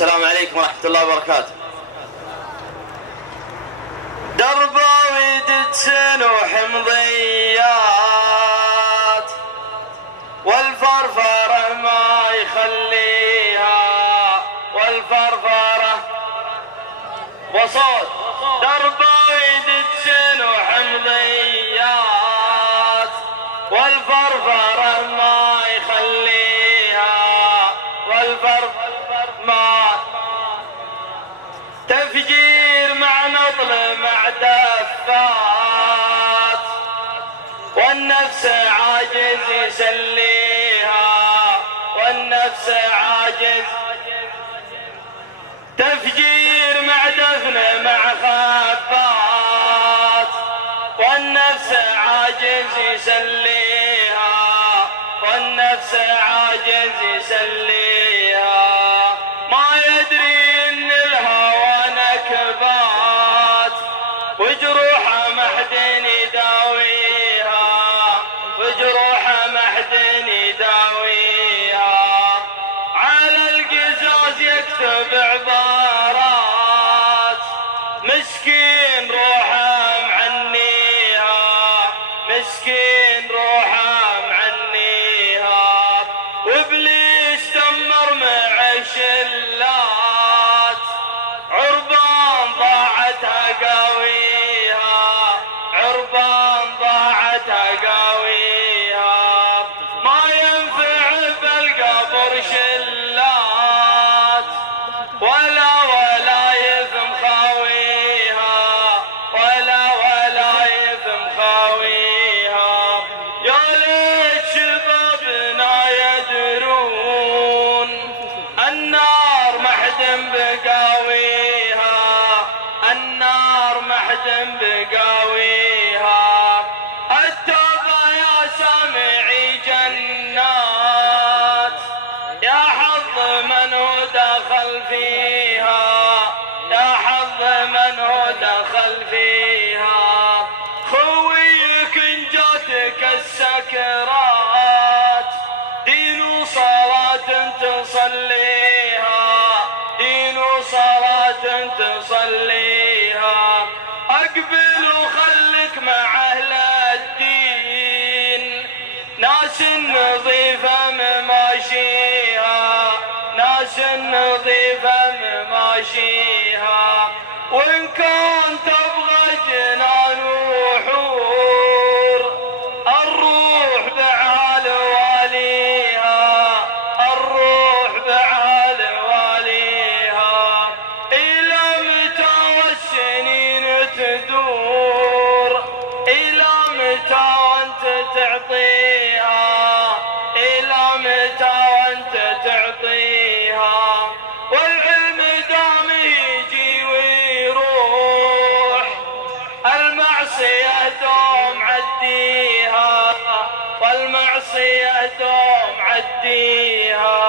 السلام عليكم ورحمة الله وبركاته. درباوي دتسن وحمضيات والفرفرة ما يخليها، والفرفرة وصوت. درباوي دتسن وحمضيات والفرفرة ما يخليها، والفرفرة ما تفجير مع نطل مع دفات، والنفس عاجز يسليها، والنفس عاجز. تفجير مع دفن مع خفات، والنفس عاجز يسليها، والنفس عاجز يسليها. ما يدري ان الهوى نكبات، وجروحه ما حد يداويها، وجروحه ما حد يداويها. على القزاز يكتب عبارات، مسكين روحه معنيها، مسكين روحه معنيها. وابليس دمر مع الشلات، عربان ضاعتها قاويها، عربان ضاعتها قاويها. ما ينفع بالقبر شلات، ولا يفهم خاويها، ولا يفهم خاويها. يا ليت شبابنا يدرون النار ما حد بقاويها، النار ما حد بقاويها. التوبة يا سامعي جنات، يا حظ من هو دخل فيها، يا حظ من هو دخل فيها. خويك ان جاتك السكرات، دين وصلاة تصليها، دين وصلاة تصليها. اقبل وخلك مع اهل الدين، ناس نظيفة مماشيها، ناس نظيفة مماشيها. وإن كان تبغى جنان وحور، الروح بعال واليها، الروح بعال واليها. إلى متى والسنين تدور، إلى متى وانت تعطيها، إلى متى وانت تعطيها. والعلم دام يجي ويروح، المعصية دوم عديها، والمعصية دوم عديها.